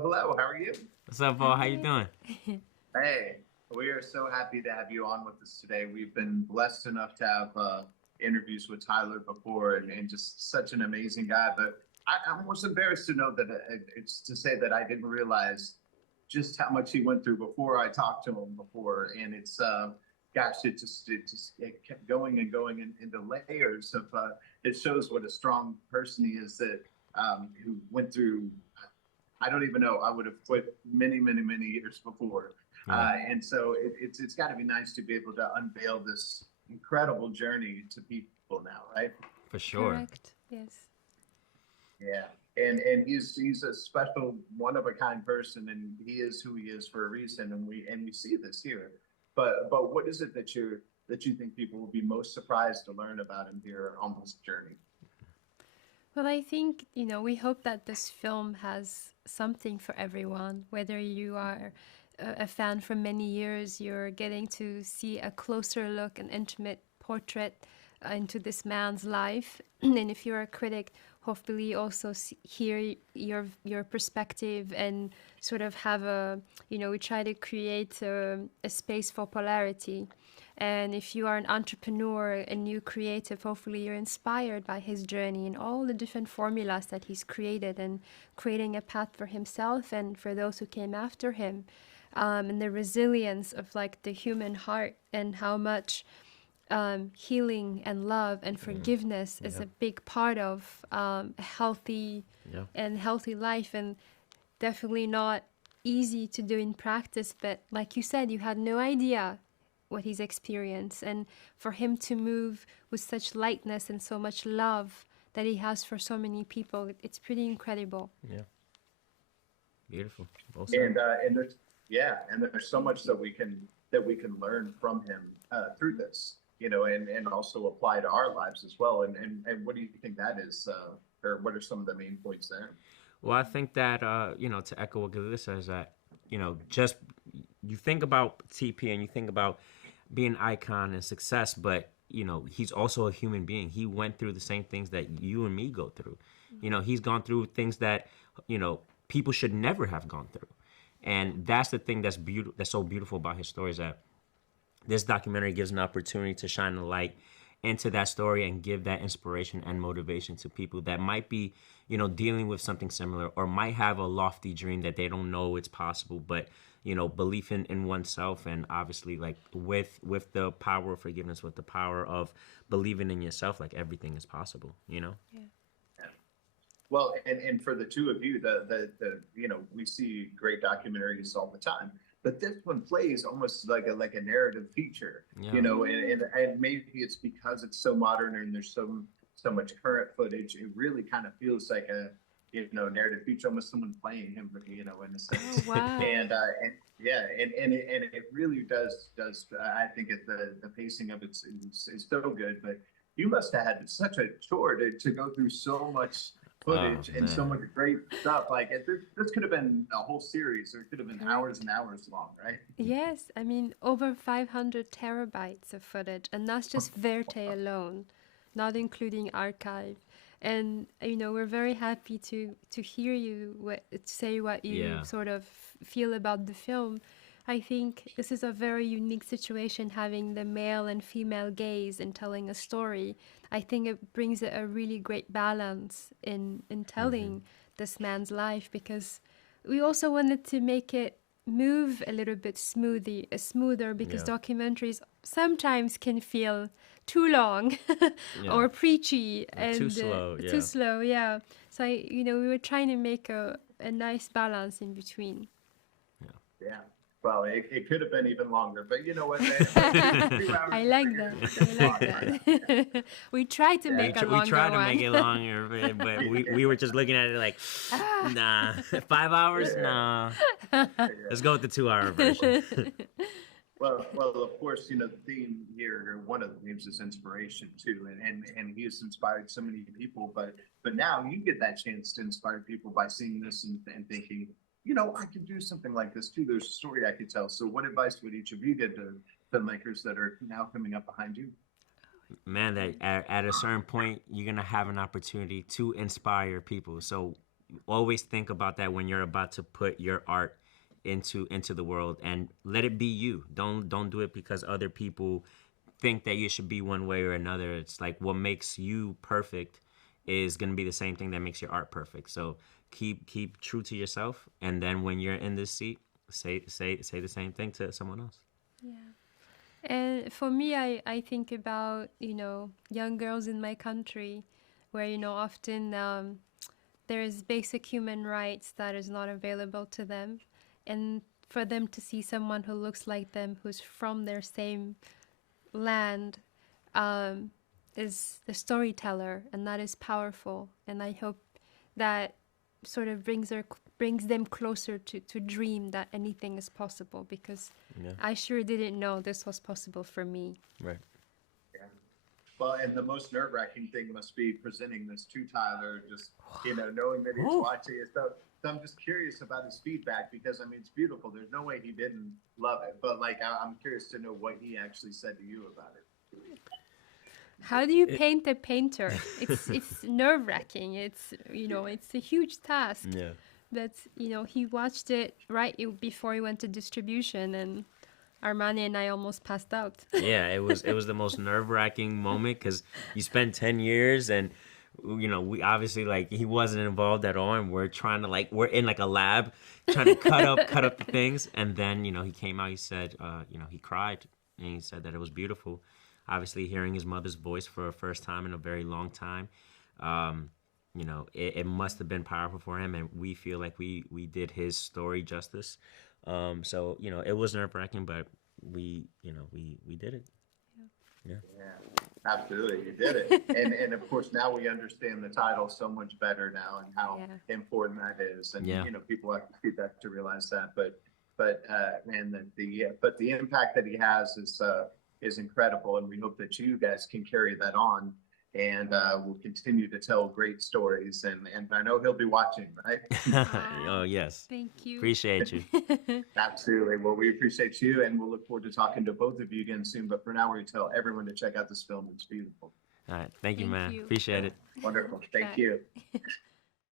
Hello. How are you? What's up, Paul? How you Hi. doing? Hey, we are so happy to have you on with us today. We've been blessed enough to have interviews with Tyler before, and just such an amazing guy. But I'm almost embarrassed to know that it's to say that I didn't realize just how much he went through before I talked to him before, and it's gosh, it kept going and going into layers of. It shows what a strong person he is that who went through. I don't even know. I would have quit many years before, Yeah, and so it's got to be nice to be able to unveil this incredible journey to people now, right? for sure. Correct. Yes. Yeah, and he's a special, one of a kind person, and he is who he is for a reason, and we see this here. But what is it that you think people will be most surprised to learn about him here on this journey? Well, I think, we hope that this film has something for everyone, whether you are a fan for many years, you're getting to see a closer look, an intimate portrait into this man's life. And if you're a critic, hopefully also hear your perspective and sort of have we try to create a space for polarity. And if you are an entrepreneur, a new creative, hopefully you're inspired by his journey and all the different formulas that he's created and creating a path for himself and for those who came after him. And the resilience of like the human heart and how much healing and love and forgiveness is Yeah, a big part of a healthy yeah, and healthy life, and definitely not easy to do in practice. But like you said, you had no idea what he's experienced, and for him to move with such lightness and so much love that he has for so many people, it's pretty incredible. yeah. Beautiful. Well said. And there's yeah, and there's so much that we can learn from him through this, and also apply to our lives as well. And what do you think that is, or what are some of the main points there? Well, I think that to echo what Gelila says, that just you think about TP and you think about being an icon and success, but he's also a human being. He went through the same things that you and me go through. He's gone through things that people should never have gone through, and that's the thing that's beautiful. That's so beautiful about his stories, that this documentary gives an opportunity to shine a light into that story and give that inspiration and motivation to people that might be, dealing with something similar or might have a lofty dream that they don't know it's possible, but belief in oneself, and obviously like with the power of forgiveness, with the power of believing in yourself, like everything is possible. Yeah. Well, and for the two of you, the we see great documentaries all the time, but this one plays almost like a narrative feature, Yeah, and maybe it's because it's so modern and there's so much current footage. It really kind of feels like a narrative feature, almost someone playing him, in a Oh, sense. wow. And yeah, and it really does. I think the pacing of it is so good, but you must have had such a chore to go through so much oh footage and so man. much great stuff. Like this could have been a whole series, or it could have been hours Correct. and hours long, right? Yes, I mean, over 500 terabytes of footage, and that's just Verte alone, not including archive. And we're very happy to hear you say what you Yeah, sort of feel about the film. I think this is a very unique situation, having the male and female gaze in telling a story. I think it brings a really great balance in telling this man's life, because we also wanted to make it move a little bit smoother, because yeah, documentaries sometimes can feel too long yeah. or preachy Or too and slow. too Yeah, slow. Yeah. So we were trying to make a nice balance in between. Yeah. Well, it could have been even longer, but you know what? Two hours I is like figured that. it's I a like lot, right? that. We tried to Yeah. make a we longer tried to make one. it longer, but we were just looking at it like, nah, 5 hours, nah. Let's go with the 2 hour version. Well, of course, the theme here, one of the themes is inspiration too, and he has inspired so many people. But now you get that chance to inspire people by seeing this and thinking, I could do something like this too. There's a story I could tell. So, what advice would each of you give to filmmakers that are now coming up behind you? Man, that at a certain point you're gonna have an opportunity to inspire people. So always think about that when you're about to put your art into the world, and let it be you. Don't do it because other people think that you should be one way or another. It's like what makes you perfect is going to be the same thing that makes your art perfect. So keep true to yourself, and then when you're in this seat, say the same thing to someone else. Yeah. And for me, I think about, young girls in my country where, often there is basic human rights that is not available to them. And for them to see someone who looks like them, who's from their same land, um, is the storyteller, and that is powerful. And I hope that sort of brings them closer to dream that anything is possible, because Yeah. I sure didn't know this was possible for me. Right. Yeah. Well, and the most nerve-wracking thing must be presenting this to Tyler, just, knowing that he's watching it. So I'm just curious about his feedback, because, I mean, it's beautiful. There's no way he didn't love it. But, like, I'm curious to know what he actually said to you about it. How do you paint a painter? It's nerve-wracking. It's a huge task. Yeah. But he watched it right before he went to distribution, and Armani and I almost passed out. Yeah, it was the most nerve-wracking moment, because you spend 10 years, and we obviously, like, he wasn't involved at all, and we're trying to, like, we're in like a lab trying to cut up the things, and then he came out, he said he cried, and he said that it was beautiful. Obviously, hearing his mother's voice for a first time in a very long time, it must have been powerful for him, and we feel like we did his story justice. So it was nerve-wracking, but we did it. Yeah. Yeah, absolutely, you did it. And of course, now we understand the title so much better now, and how important that is. And people have to see that to realize that. But the impact that he has is incredible, and we hope that you guys can carry that on, and we'll continue to tell great stories. And I know he'll be watching, right? Oh, yes. Thank you. Appreciate you. Absolutely. Well, we appreciate you, and we'll look forward to talking to both of you again soon. But for now, we tell everyone to check out this film. It's beautiful. All right. Thank you, Thank man. you. Appreciate it. Wonderful. Thank you.